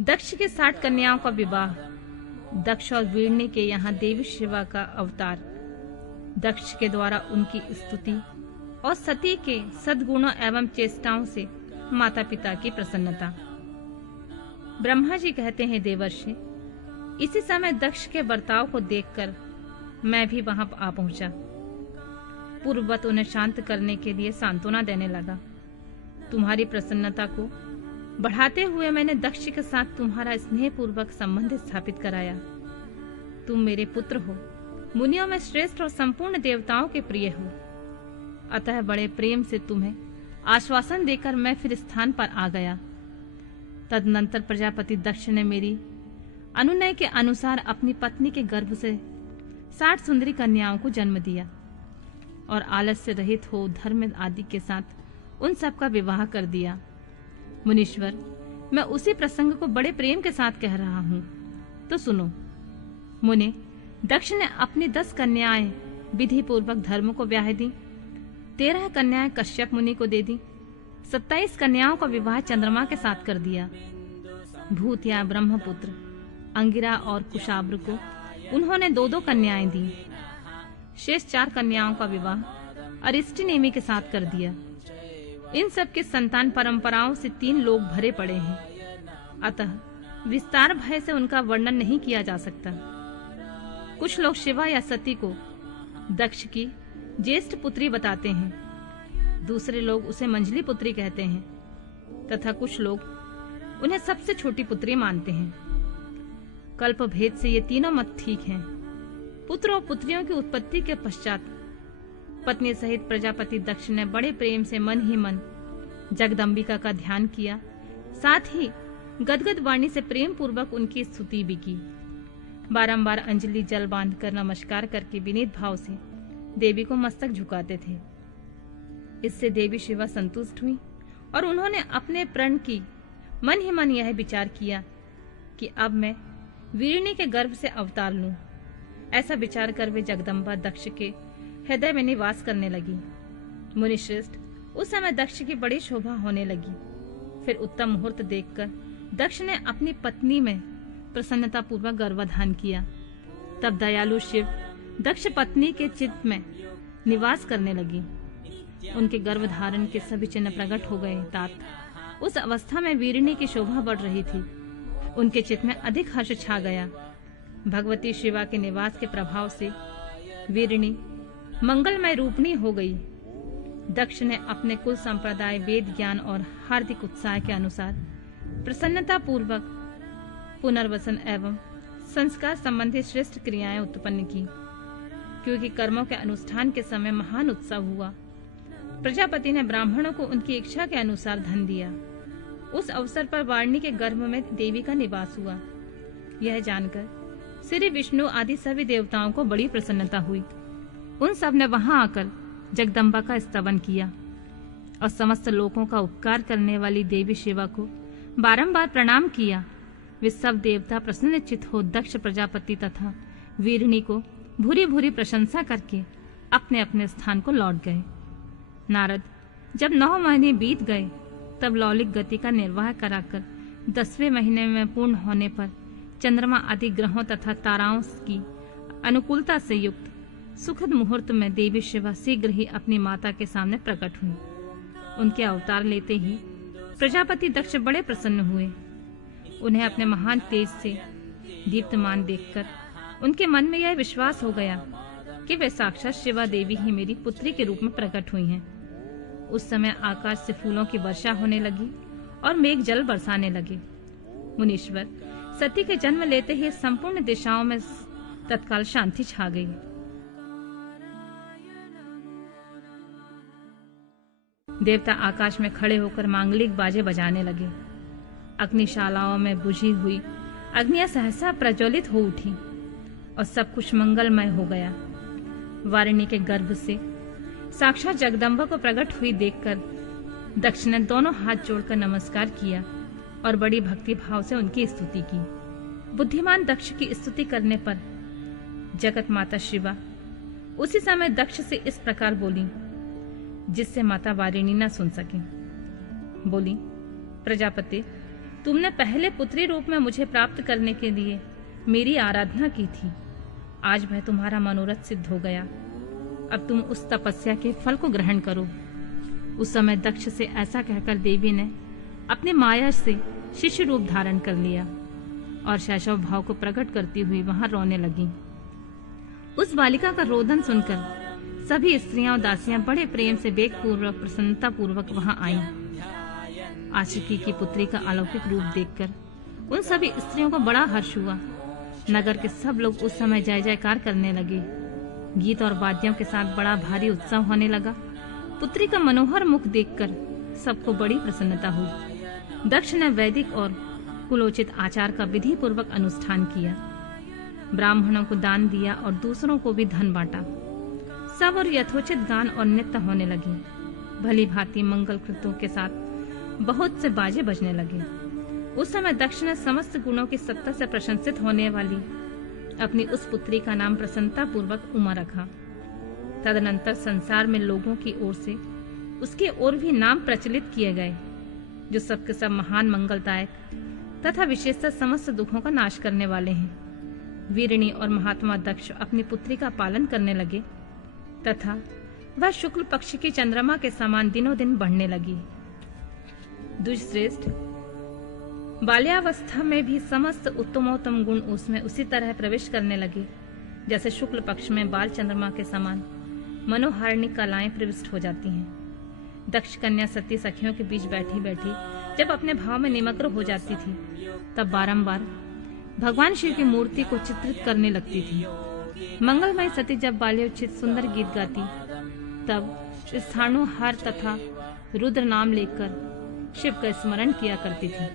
दक्ष के 60 कन्याओं का विवाह। दक्ष और वीरणी के यहाँ देवी शिवा का अवतार। दक्ष के द्वारा उनकी स्तुति और सती के सद्गुणों एवं चेष्टाओं से माता पिता की प्रसन्नता। ब्रह्मा जी कहते हैं, देवर्षि, इसी समय दक्ष के बर्ताव को देखकर मैं भी वहां आ पहुंचा। पूर्ववत उन्हें शांत करने के लिए सांत्वना देने लगा। तुम्हारी प्रसन्नता को बढ़ाते हुए मैंने दक्ष के साथ तुम्हारा स्नेहपूर्वक संबंध स्थापित कराया। तुम मेरे पुत्र हो, मुनियों में श्रेष्ठ और संपूर्ण देवताओं के प्रिय हो। अतः बड़े प्रेम से तुम्हें आश्वासन देकर मैं फिर स्थान पर आ गया। तदनंतर प्रजापति दक्ष ने मेरी अनुनय के अनुसार अपनी पत्नी के गर्भ से 60 सुंदरी कन्याओं को जन्म दिया और आलस्य रहित हो धर्म आदि के साथ उन सब का विवाह कर दिया। मुनीश्वर, मैं उसी प्रसंग को बड़े प्रेम के साथ कह रहा हूं, तो सुनो। मुने, दक्ष ने अपनी 10 कन्याएं विधि पूर्वक धर्म को ब्याह दी। 13 कन्याएं कश्यप मुनि को दे दी। 27 कन्याओं का विवाह चंद्रमा के साथ कर दिया। भूत या ब्रह्मपुत्र अंगिरा और कुशाब्र को उन्होंने 2-2 कन्याएं दी। शेष 4 कन्याओं का विवाह अरिष्टनेमि के साथ कर दिया। इन सब के संतान परंपराओं से 3 लोग भरे पड़े हैं, अतः विस्तार भय से उनका वर्णन नहीं किया जा सकता। कुछ लोग शिवा या सती को दक्ष की ज्येष्ठ पुत्री बताते हैं, दूसरे लोग उसे मंझली पुत्री कहते हैं तथा कुछ लोग उन्हें सबसे छोटी पुत्री मानते हैं। कल्प भेद से ये तीनों मत ठीक हैं। पुत्र और पुत्रियों की उत्पत्ति के पश्चात पत्नी सहित प्रजापति दक्ष ने बड़े प्रेम से मन ही मन जगदम्बिका का ध्यान किया, साथ ही गदगद वाणी से प्रेम पूर्वक उनकी स्तुति भी की। बारंबार अंजलि जल बांधकर नमस्कार करके विनीत भाव से देवी को मस्तक झुकाते थे। इससे देवी शिवा संतुष्ट हुई और उन्होंने अपने प्रण की मन ही मन यह विचार किया कि अब मैं वीरणी के गर्भ से अवतार लूं। ऐसा विचार कर वे जगदम्बा दक्ष के हृदय में निवास करने लगी। मुनिश्रेष्ठ, उस समय दक्ष की बड़ी शोभा होने लगी। फिर उत्तम मुहूर्त देखकर दक्ष ने अपनी पत्नी में प्रसन्नता पूर्वक गर्भाधान किया। तब दयालु शिव दक्ष पत्नी के चित्त में निवास करने लगी। उनके गर्भधारण के सभी चिन्ह प्रकट हो गए। तात उस अवस्था में वीरणी की शोभा बढ़ रही थी। उनके चित्त में अधिक हर्ष छा गया। भगवती शिवा के निवास के प्रभाव से वीरणी मंगलमय रूपणी हो गई। दक्ष ने अपने कुल संप्रदाय, वेद ज्ञान और हार्दिक उत्साह के अनुसार प्रसन्नता पूर्वक पुनर्वसन एवं संस्कार संबंधी श्रेष्ठ क्रियाएं उत्पन्न की। क्योंकि कर्मों के अनुष्ठान के समय महान उत्सव हुआ, प्रजापति ने ब्राह्मणों को उनकी इच्छा के अनुसार धन दिया। उस अवसर पर वाणी के गर्भ में देवी का निवास हुआ। यह जानकर श्री विष्णु आदि सभी देवताओं को बड़ी प्रसन्नता हुई। उन सब ने वहां आकर जगदम्बा का स्तवन किया और समस्त लोगों का उपकार करने वाली देवी शिवा को बारंबार प्रणाम किया। वे सब देवता प्रसन्नचित्त हो दक्ष प्रजापति तथा वीरणी को भूरी भूरी प्रशंसा करके अपने अपने स्थान को लौट गए। नारद जब 9 महीने बीत गए तब लौलिक गति का निर्वाह कराकर 10वें महीने में पूर्ण होने पर चंद्रमा आदि ग्रहों तथा ताराओं की अनुकूलता से युक्त सुखद मुहूर्त में देवी शिवा शीघ्र ही अपनी माता के सामने प्रकट हुई। उनके अवतार लेते ही प्रजापति दक्ष बड़े प्रसन्न हुए। उन्हें अपने महान तेज से दीप्तमान देखकर उनके मन में यह विश्वास हो गया कि वे साक्षात शिवा देवी ही मेरी पुत्री के रूप में प्रकट हुई हैं। उस समय आकाश से फूलों की वर्षा होने लगी और मेघ जल बरसाने लगे। मुनीश्वर, सती के जन्म लेते ही संपूर्ण दिशाओं में तत्काल शांति छा गई। देवता आकाश में खड़े होकर मांगलिक बाजे बजाने लगे। अग्निशालाओं में बुझी हुई अग्नियां सहसा प्रज्वलित हो उठी और सब कुछ मंगलमय हो गया। वारिणी के गर्भ से साक्षात जगदम्बा को प्रकट हुई देखकर दक्ष ने दोनों हाथ जोड़कर नमस्कार किया और बड़ी भक्ति भाव से उनकी स्तुति की। बुद्धिमान दक्ष की स्तुति करने पर जगत माता शिवा उसी समय दक्ष से इस प्रकार बोली, जिससे माता वारिणी न सुन सके। बोली, प्रजापति, तुमने पहले पुत्री रूप में मुझे प्राप्त करने के लिए मेरी आराधना की थी। आज वह तुम्हारा मनोरथ सिद्ध हो गया। अब तुम उस तपस्या के फल को ग्रहण करो। उस समय दक्ष से ऐसा कहकर देवी ने अपने माया से शिशु रूप धारण कर लिया और शैशव भाव को प्रकट करती हुई वहां रोने लगी। उस बालिका का रोदन सुनकर सभी स्त्रियां और दासियां बड़े प्रेम से वेगपूर्वक प्रसन्नता पूर्वक वहां आईं। आशिकी की पुत्री का अलौकिक रूप देखकर उन सभी स्त्रियों को बड़ा हर्ष हुआ। नगर के सब लोग उस समय जय जयकार करने लगे। गीत और वाद्यों के साथ बड़ा भारी उत्सव होने लगा। पुत्री का मनोहर मुख देखकर सबको बड़ी प्रसन्नता हुई। दक्ष ने वैदिक और कुलोचित आचार का विधि पूर्वक अनुष्ठान किया। ब्राह्मणों को दान दिया और दूसरों को भी धन बांटा। सब और यथोचित गान और नृत्य होने लगे। भली भांति मंगल कृत्यों के साथ बहुत से बाजे बजने लगे। उस समय दक्ष ने समस्त गुणों की सत्ता से प्रशंसित होने वाली अपनी उस पुत्री का नाम प्रसन्नता पूर्वक उमा रखा। तदनंतर संसार में लोगों की ओर से उसके और भी नाम प्रचलित किए गए, जो सबके सब महान मंगलदायक तथा विशेषतः समस्त दुखों का नाश करने वाले हैं। वीरिणी और महात्मा दक्ष अपनी पुत्री का पालन करने लगे तथा वह शुक्ल पक्ष की चंद्रमा के समान दिनों दिन बढ़ने लगी। दुष्श्रेष्ठ, बाल्यावस्था में भी समस्त उत्तमोत्तम गुण उसमें उसी तरह प्रवेश करने लगे जैसे शुक्ल पक्ष में बाल चंद्रमा के समान मनोहारिणी कलाएं प्रविष्ट हो जाती हैं। दक्ष कन्या सती सखियों के बीच बैठी बैठी जब अपने भाव में निमग्न हो जाती थी, तब बारंबार भगवान शिव की मूर्ति को चित्रित करने लगती थी। मंगलमय सती जब बाल्योचित सुंदर गीत गाती, तब स्थाणु हर तथा रुद्र नाम लेकर शिव का स्मरण किया करती थी।